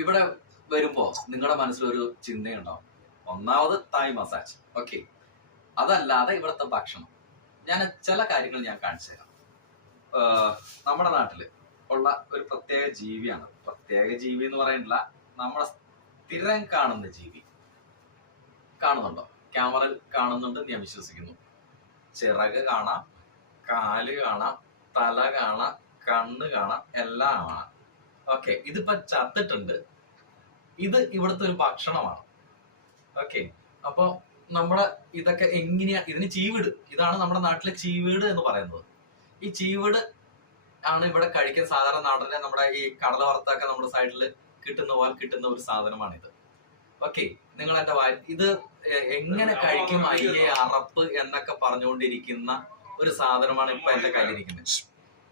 ഇവിടെ വരുമ്പോ നിങ്ങളുടെ മനസ്സിലൊരു ചിന്തയുണ്ടാവും. ഒന്നാമത് തായ് മസാജ്, ഓക്കെ. അതല്ലാതെ ഇവിടുത്തെ ഭക്ഷണം, ഞാൻ ചില കാര്യങ്ങൾ ഞാൻ കാണിച്ചു തരാം. നമ്മുടെ നാട്ടില് ഉള്ള ഒരു പ്രത്യേക ജീവിയാണ്, പ്രത്യേക ജീവി എന്ന് പറയുന്നില്ല, നമ്മളെ സ്ഥിരം കാണുന്ന ജീവി. കാണുന്നുണ്ടോ? ക്യാമറയിൽ കാണുന്നുണ്ട് ഞാൻ വിശ്വസിക്കുന്നു. ചിറക് കാണാം, കാല് കാണാം, തല കാണാം, കണ്ണ് കാണാം, എല്ലാം കാണാം. ഓക്കെ, ഇതിപ്പോ ചത്തിട്ടുണ്ട്. ഇത് ഇവിടുത്തെ ഒരു ഭക്ഷണമാണ്. ഓക്കെ, അപ്പൊ നമ്മുടെ ഇതൊക്കെ എങ്ങനെയാ, ഇതിന് ചീവീട്, ഇതാണ് നമ്മുടെ നാട്ടിലെ ചീവീട് എന്ന് പറയുന്നത്. ഈ ചീവീട് ആണ് ഇവിടെ കഴിക്കുന്ന സാധാരണ നാട്ടിലെ നമ്മുടെ ഈ കടല വറുത്തൊക്കെ നമ്മുടെ സൈഡിൽ കിട്ടുന്ന പോലെ കിട്ടുന്ന ഒരു സാധനമാണിത്. ഓക്കെ, നിങ്ങൾ എന്റെ ഇത് എങ്ങനെ കഴിക്കും അയ്യേ അറപ്പ് എന്നൊക്കെ പറഞ്ഞുകൊണ്ടിരിക്കുന്ന ഒരു സാധനമാണ് ഇപ്പൊ എന്റെ കയ്യിലിരിക്കുന്നത്.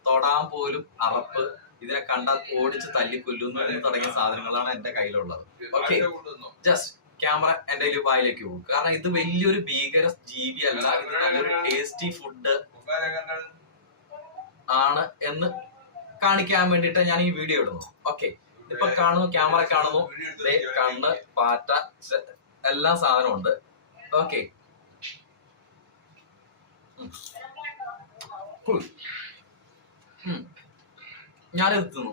തൊടാൻ പോലും അറപ്പ്, ഇതിനെ കണ്ടാൽ ഓടിച്ച് തല്ലിക്കൊല്ലുന്നു എന്ന് തുടങ്ങിയ സാധനങ്ങളാണ് എന്റെ കയ്യിലുള്ളത്. ഓക്കെ, ജസ്റ്റ് ക്യാമറ എന്റെ വായിലേക്ക് പോകും. കാരണം ഇത് വലിയൊരു ഭീകര ജീവിയല്ല, ഇത് നല്ലൊരു ടേസ്റ്റി ഫുഡ് ആണ് എന്ന് കാണിക്കാൻ വേണ്ടിട്ട് ഞാൻ ഈ വീഡിയോ ഇടുന്നു. ഓക്കെ, ഇപ്പൊ കാണുന്നു, ക്യാമറ കാണുന്നു, കണ്ണ്, പാറ്റ, എല്ലാ സാധനവും ഉണ്ട്. ഓക്കെ, ഞാനിത് തിന്നു.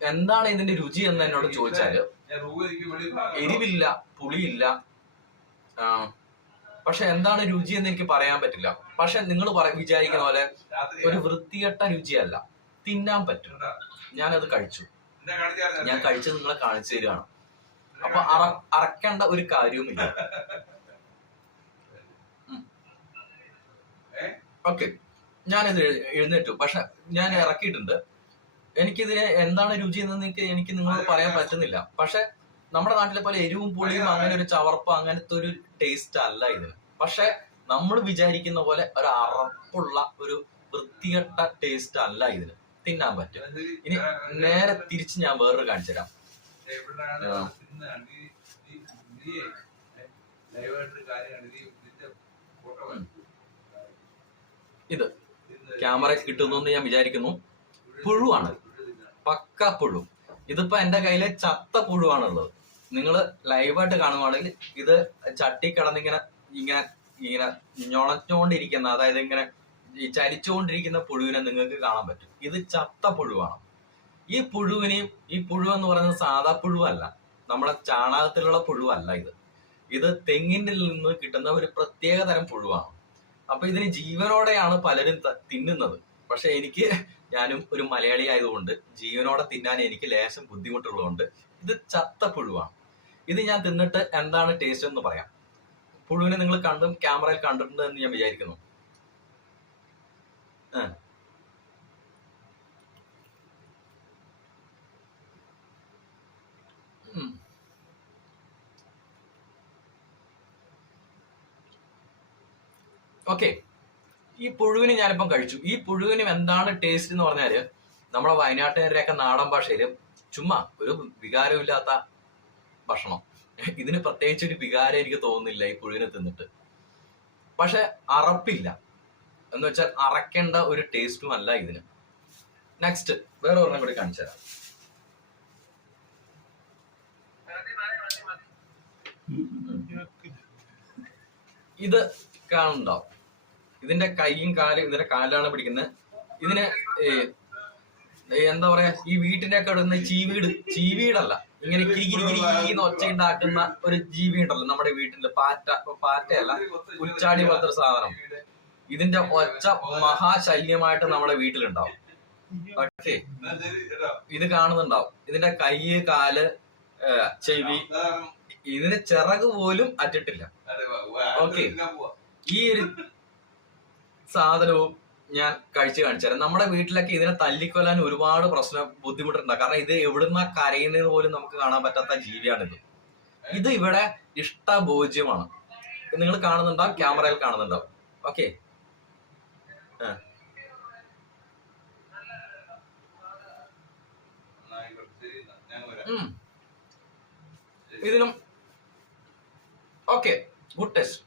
എന്താണ് ഇതിന്റെ രുചി എന്ന് എന്നോട് ചോദിച്ചാല്, എരിവില്ല, പുളിയില്ല, പക്ഷെ എന്താണ് രുചി എന്ന് എനിക്ക് പറയാൻ പറ്റില്ല. പക്ഷെ നിങ്ങൾ വിചാരിക്കുന്ന പോലെ ഒരു വൃത്തികെട്ട രുചിയല്ല, തിന്നാൻ പറ്റും. ഞാനത് കഴിച്ചു, ഞാൻ കഴിച്ചത് നിങ്ങളെ കാണിച്ചു തരികയാണ്. അപ്പൊ അറക്കേണ്ട ഒരു കാര്യവുമില്ല. ഓക്കെ, ഞാനിത് എഴുന്നേറ്റു, പക്ഷെ ഞാൻ ഇറക്കിയിട്ടുണ്ട്. എനിക്കിതിന് എന്താണ് രുചി എന്ന് എനിക്ക് നിങ്ങളോട് പറയാൻ പറ്റുന്നില്ല. പക്ഷെ നമ്മുടെ നാട്ടിലെ പോലെ എരിവും പുളിയും അങ്ങനെ ഒരു ചവർപ്പ് അങ്ങനത്തെ ഒരു ടേസ്റ്റ് അല്ല ഇതിന്. പക്ഷെ നമ്മൾ വിചാരിക്കുന്ന പോലെ ഒരു അറപ്പുള്ള ഒരു വൃത്തികെട്ട ടേസ്റ്റ് അല്ല ഇതിന്, തിന്നാൻ പറ്റും. ഇനി നേരെ തിരിച്ച് ഞാൻ വേറൊരു കാണിച്ചു തരാം. ഇത് ക്യാമറ കിട്ടുന്നു ഞാൻ വിചാരിക്കുന്നു. പുഴുവാണ്, പക്ക പുഴു. ഇതിപ്പോ എന്റെ കയ്യിലെ ചത്ത പുഴുവാണുള്ളത്. നിങ്ങൾ ലൈവായിട്ട് കാണുവാണെങ്കിൽ ഇത് ചട്ടി കിടന്നിങ്ങനെ ഇങ്ങനെ ഇങ്ങനെ ഞൊളച്ചോണ്ടിരിക്കുന്ന, അതായത് ഇങ്ങനെ ഈ ചലിച്ചുകൊണ്ടിരിക്കുന്ന പുഴുവിനെ നിങ്ങൾക്ക് കാണാൻ പറ്റും. ഇത് ചത്ത പുഴുവാണ്. ഈ പുഴു എന്ന് പറയുന്നത് സാധാ പുഴുവല്ല, നമ്മുടെ ചാണകത്തിലുള്ള പുഴുവല്ല. ഇത് തെങ്ങിൻ്റെ നിന്ന് കിട്ടുന്ന ഒരു പ്രത്യേക തരം പുഴുവാണ്. അപ്പൊ ഇതിന് ജീവനോടെയാണ് പലരും തിന്നുന്നത്. പക്ഷെ ഞാനും ഒരു മലയാളി ആയതുകൊണ്ട് ജീവനോടെ തിന്നാൻ എനിക്ക് ലേശം ബുദ്ധിമുട്ടുള്ളതുകൊണ്ട് ഇത് ചത്ത പുഴുവാണ്. ഇത് ഞാൻ തിന്നിട്ട് എന്താണ് ടേസ്റ്റ് എന്ന് പറയാം. പുഴുവിനെ നിങ്ങൾ ക്യാമറയിൽ കണ്ടിട്ടുണ്ട് എന്ന് ഞാൻ വിചാരിക്കുന്നു. ഓക്കെ, ഈ പുഴുവിന് ഞാനിപ്പം കഴിച്ചു. ഈ പുഴുവിന് എന്താണ് ടേസ്റ്റ് എന്ന് പറഞ്ഞാല്, നമ്മുടെ വയനാട്ടുകാരുടെയൊക്കെ നാടൻ ഭാഷയില് ചുമ്മാ ഒരു വികാരമില്ലാത്ത ഭക്ഷണം. ഇതിന് പ്രത്യേകിച്ച് ഒരു വികാരം എനിക്ക് തോന്നുന്നില്ല ഈ പുഴുവിനെ തിന്നിട്ട്. പക്ഷെ അറപ്പില്ല എന്ന് വെച്ചാൽ അറക്കേണ്ട ഒരു ടേസ്റ്റും അല്ല ഇതിന്. നെക്സ്റ്റ് വേറെ ഒരെണ്ണം കൂടി കാണിച്ചു തരാം. ഇത് കാണുന്നുണ്ടോ? ഇതിന്റെ കൈയും കാലും, ഇതിന്റെ കാലാണ് പിടിക്കുന്നത്. ഇതിന് എന്താ പറയാ, ഈ വീട്ടിന്റെ ഒക്കെ ഇടുന്ന ചീവീടല്ല, ഇങ്ങനെ കിരികിരിന്ന് ഒച്ച ഉണ്ടാക്കുന്ന ഒരു ജീവി ഉണ്ടല്ലോ നമ്മുടെ വീട്ടില്, പാറ്റയല്ല, ഉച്ചാടി പോലത്തെ ഒരു സാധനം. ഇതിന്റെ ഒച്ച മഹാശല്യമായിട്ട് നമ്മുടെ വീട്ടിലുണ്ടാവും. ഓക്കെ, ഇത് കാണുന്നുണ്ടാവും. ഇതിന്റെ കൈ, കാല്, ചെവി, ഇതിന് ചിറക് പോലും അറ്റിട്ടില്ല. ഓക്കെ, ഈ ഒരു സാധനവും ഞാൻ കഴിച്ചു കാണിച്ചുതരാം. നമ്മുടെ വീട്ടിലൊക്കെ ഇതിനെ തല്ലിക്കൊല്ലാൻ ഒരുപാട് ബുദ്ധിമുട്ടുണ്ടാകും. കാരണം ഇത് എവിടുന്ന കരയുന്നതെന്ന് പോലും നമുക്ക് കാണാൻ പറ്റാത്ത ജീവിയാണിത്. ഇത് ഇവിടെ ഇഷ്ടഭോജ്യമാണ്. നിങ്ങൾ കാണുന്നുണ്ടാവും, ക്യാമറയിൽ കാണുന്നുണ്ടാവും. ഓക്കെ, ഇതിനും ഓക്കെ, ഗുഡ് ടേസ്റ്റ്.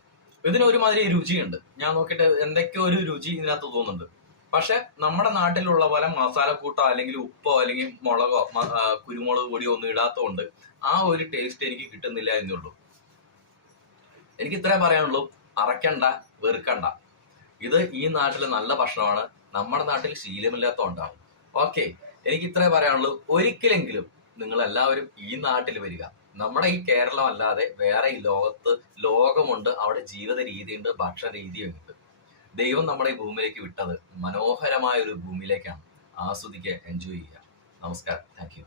ഇതിനൊരുമാതിരി രുചിയുണ്ട്. ഞാൻ നോക്കിയിട്ട് എന്തൊക്കെയോ ഒരു രുചി ഇതിനകത്ത് തോന്നുന്നുണ്ട്. പക്ഷെ നമ്മുടെ നാട്ടിലുള്ള പോലെ മസാലക്കൂട്ടോ അല്ലെങ്കിൽ ഉപ്പോ അല്ലെങ്കിൽ മുളകോ കുരുമുളക് പൊടിയോ ഒന്നും ഇടാത്തതുകൊണ്ട് ആ ഒരു ടേസ്റ്റ് എനിക്ക് കിട്ടുന്നില്ല എന്നുള്ളൂ. എനിക്ക് ഇത്രേ പറയാനുള്ളൂ. അറക്കണ്ട, വെറുക്കണ്ട. ഇത് ഈ നാട്ടിലെ നല്ല ഭക്ഷണമാണ്. നമ്മുടെ നാട്ടിൽ ശീലമില്ലാത്തതുണ്ടാവും. ഓക്കെ, എനിക്ക് ഇത്രേ പറയാനുള്ളൂ. ഒരിക്കലെങ്കിലും നിങ്ങൾ എല്ലാവരും ഈ നാട്ടിൽ വരിക. നമ്മുടെ ഈ കേരളം അല്ലാതെ വേറെ ഈ ലോകമുണ്ട്. അവിടെ ജീവിത രീതിയുണ്ട്, ഭക്ഷണ രീതിയുണ്ട്. ദൈവം നമ്മുടെ ഈ ഭൂമിയിലേക്ക് വിട്ടത് മനോഹരമായ ഒരു ഭൂമിയിലേക്കാണ്. ആസ്വദിക്കുക, എൻജോയ് ചെയ്യുക. നമസ്കാരം. Thank you.